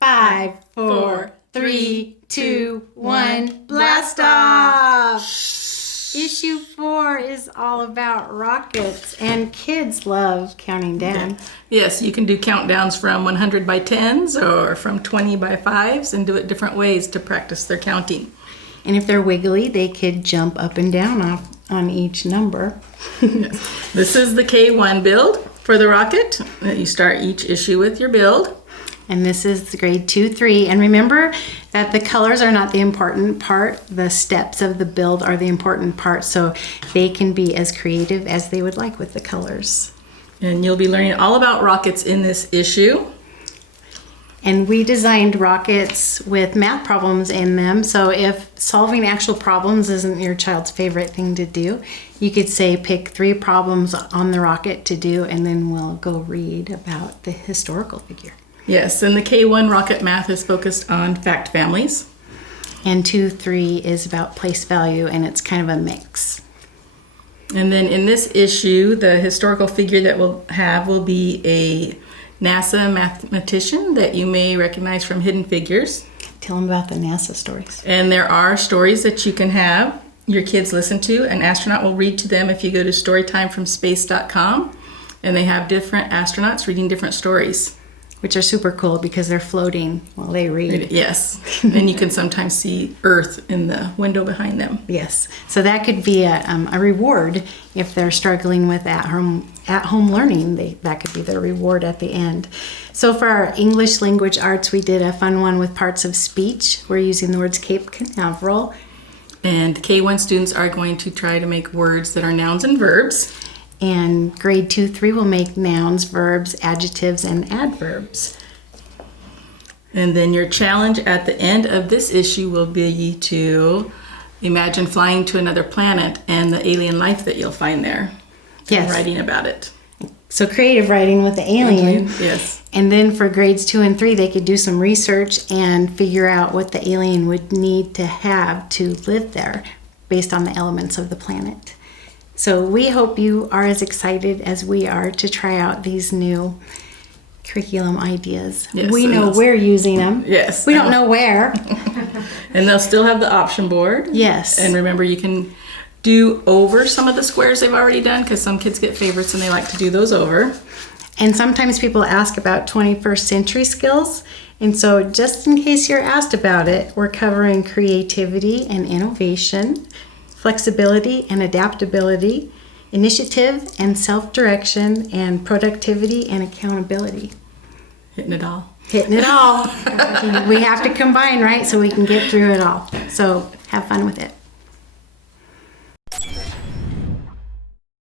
5, 4, 3, 2, 1, blast off! Issue 4 is all about rockets, and kids love counting down. Yes, you can do countdowns from 100 by 10s or from 20 by 5s and do it different ways to practice their counting. And if they're wiggly, they could jump up and down on each number. Yes. This is the K-1 build for the rocket. You start each issue with your build. And this is the grade 2, 3. And remember that the colors are not the important part. The steps of the build are the important part. So they can be as creative as they would like with the colors. And you'll be learning all about rockets in this issue. And we designed rockets with math problems in them. So if solving actual problems isn't your child's favorite thing to do, you could say pick 3 problems on the rocket to do, and then we'll go read about the historical figure. Yes, and the K-1 rocket math is focused on fact families. And 2, 3 is about place value, and it's kind of a mix. And then in this issue, the historical figure that we'll have will be a NASA mathematician that you may recognize from Hidden Figures. Tell them about the NASA stories. And there are stories that you can have your kids listen to. An astronaut will read to them if you go to storytimefromspace.com. And they have different astronauts reading different stories. Which are super cool because they're floating while they read. Yes. And you can sometimes see Earth in the window behind them. Yes. So that could be a reward if they're struggling with at-home learning. That could be their reward at the end. So for our English language arts, we did a fun one with parts of speech. We're using the words Cape Canaveral. And K-1 students are going to try to make words that are nouns and verbs. And grade 2, 3 will make nouns, verbs, adjectives, and adverbs. And then your challenge at the end of this issue will be to imagine flying to another planet and the alien life that you'll find there. Yes. And writing about it. So creative writing with the alien. Yes. And then for grades 2 and 3, they could do some research and figure out what the alien would need to have to live there based on the elements of the planet. So we hope you are as excited as we are to try out these new curriculum ideas. Yes, we know we're using them. Yes. We don't know where. And they'll still have the option board. Yes. And remember, you can do over some of the squares they've already done because some kids get favorites and they like to do those over. And sometimes people ask about 21st century skills. And so just in case you're asked about it, we're covering creativity and innovation, flexibility and adaptability, initiative and self-direction, and productivity and accountability. Hitting it all. Hitting it all. We have to combine, right, so we can get through it all. So have fun with it.